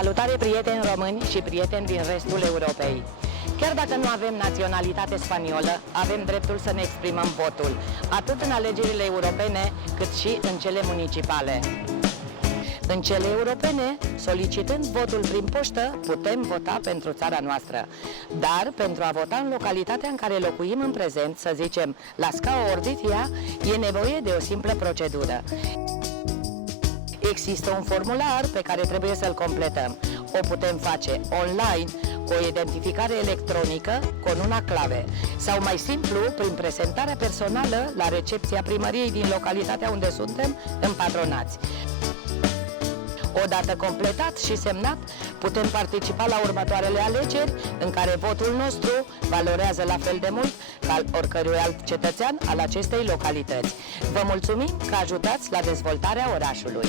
Salutare, prieteni români și prieteni din restul Europei! Chiar dacă nu avem naționalitate spaniolă, avem dreptul să ne exprimăm votul, atât în alegerile europene, cât și în cele municipale. În cele europene, solicitând votul prin poștă, putem vota pentru țara noastră. Dar, pentru a vota în localitatea în care locuim în prezent, să zicem, la Scaua Ordiția, e nevoie de o simplă procedură. Există un formular pe care trebuie să-l completăm. O putem face online, cu o identificare electronică, cu una clave, sau mai simplu, prin prezentarea personală la recepția primăriei din localitatea unde suntem împatronați. Odată completat și semnat, putem participa la următoarele alegeri, în care votul nostru valorează la fel de mult ca al oricărui alt cetățean al acestei localități. Vă mulțumim că ajutați la dezvoltarea orașului!